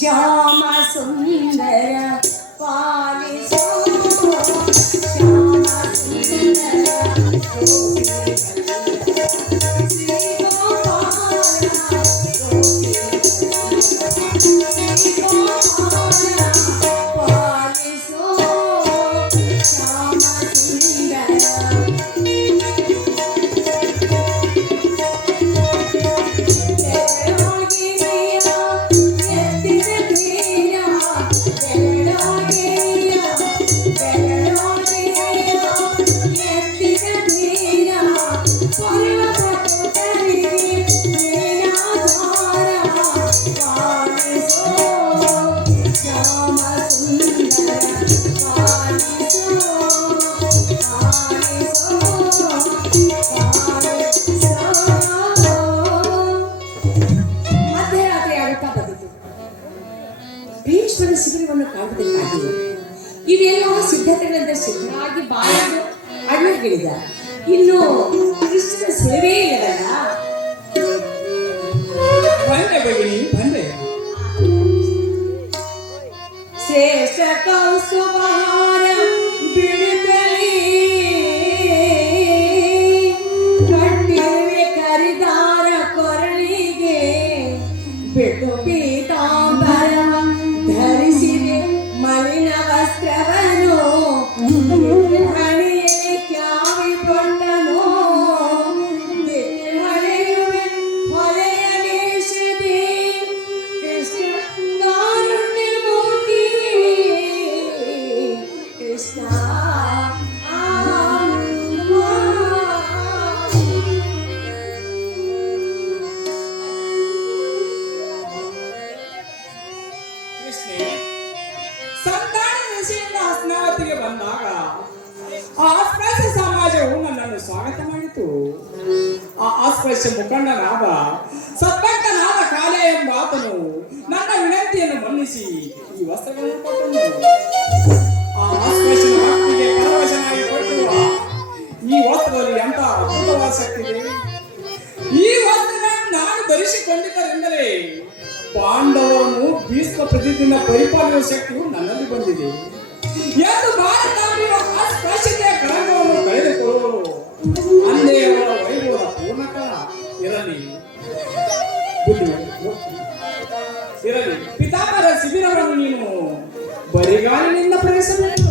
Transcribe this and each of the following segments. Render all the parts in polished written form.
ಶ್ಯಾಮ ಸುಂದರ ಪಾಲಿಸೋ ಶ್ಯಾಮ ಸುಂದರ ಶಿಬಿರವನ್ನು ಕಾಣುವುದಕ್ಕಾಗಿ ಇವೆಲ್ಲ ಸಿದ್ಧತೆಗಳಿಂದ ಸಿದ್ಧರಾಗಿ ಬಾಳಲು ಅಣ್ಣಗಿಳಿದ. ಇನ್ನು ಕೃಷ್ಣನ ಸುಳಿವೇ ಇಲ್ಲವಲ್ಲ. ಬಂದೆ ಶ್ರೇಷ್ಠ ಕೌಸ್ತುಭಾರ ಬಿಡುತ್ತಲೇ ಕಟ್ಟಿರುವೆ ಕರಿದಾರ ಕೊರಳಿಗೆ ಬಿಟ್ಟು ಪೀತಾಂಬರ ಧರಿಸಿದೆ ಮಲಿನ ವಸ್ತ್ರವನು ಹಣೆಯಲ್ಲಿ ಕ್ಯಾವಿ ಕೊಟ್ಟನು ಹಳೆಯುವೆ ಹೊಲೆಯ ದೇಶದಿ ಕೃಷ್ಣ ಕಾರುಣ್ಯ ಮೂರ್ತಿ ಕೃಷ್ಣ ಹಸ್ನಾವತಿಗೆ ಬಂದಾಗ ಆ ಅಸ್ಪೃಶ್ಯ ಸಮಾಜವು ನನ್ನನ್ನು ಸ್ವಾಗತ ಮಾಡಿತು. ಆ ಅಸ್ಪೃಶ್ಯ ಮುಖಂಡನಾದ ಸದ್ಭಕ್ತನಾದ ಕಾಲೆ ಎಂಬ ಆತನು ನನ್ನ ವಿನಂತಿಯನ್ನು ಮನ್ನಿಸಿ ಈ ವಸ್ತ್ರಗಳನ್ನು ಕೊಟ್ಟನು. ಆ ಅಸ್ಪೃಶ್ಯನ ಭಕ್ತಿಗೆ ಪರವಶನಾಗಿ ಕೊಟ್ಟಿರುವ ಈ ವಸ್ತ್ರದಲ್ಲಿ ಎಂತ ಅದ್ಭುತವಾದ ಶಕ್ತಿ ಇದೆ. ಈ ವಸ್ತ್ರವನ್ನು ನಾನು ಧರಿಸಿಕೊಂಡಿದ್ದರಿಂದಲೇ ಪಾಂಡವರನ್ನು ಭೀಷ್ಮ ಪ್ರತಿದಿನ ಪರಿಪಾಲಿಸುವ ಶಕ್ತಿಯು ನನ್ನಲ್ಲಿ ಬಂದಿದೆ ಎಂದು ಭಾರತಾಂಬಿಯ ಅಸ್ಪೃಶ್ಯತೆಯ ಕಳಂಕವನ್ನು ಕಳೆದುಕೊಳ್ಳುವರು. ಅಂದೇ ಅವರ ವೈಭವದ ಪೂರ್ಣಕಾಲ ಇರಲಿ ಪಿತಾಮರ ಶಿಬಿರವನ್ನು ನೀನು ಬರಿಗಾಲಿನಿಂದ ಪ್ರವೇಶಿಸಬೇಕು.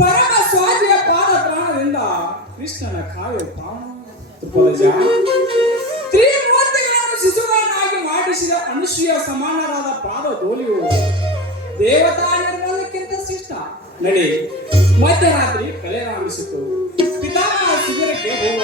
ಪರಮ ಸ್ವಾದಿಯ ಪಾದ ಪ್ರಾಣದಿಂದ ಕೃಷ್ಣನ ಕಾವ್ಯ ಪ್ರಾಣ ತ್ರಿಮೂರ್ತಿಗಳನ್ನು ಶಿಶುಗಳನ್ನಾಗಿ ಮಾಡಿಸಿದ ಅನುಸೂಯ ಸಮಾನರಾದ ಪಾದ ಧೂಳಿಯು ದೇವತಾ ನಿರ್ಮಲಕ್ಕಿಂತ ಶ್ರೇಷ್ಠ. ನಡೆ ಮಧ್ಯರಾತ್ರಿ ಕಳೆರಾಮಿಸಿತು. ಪಿತಾಮಹ ಶಿಬಿರಕ್ಕೆ ಹೋಗುವ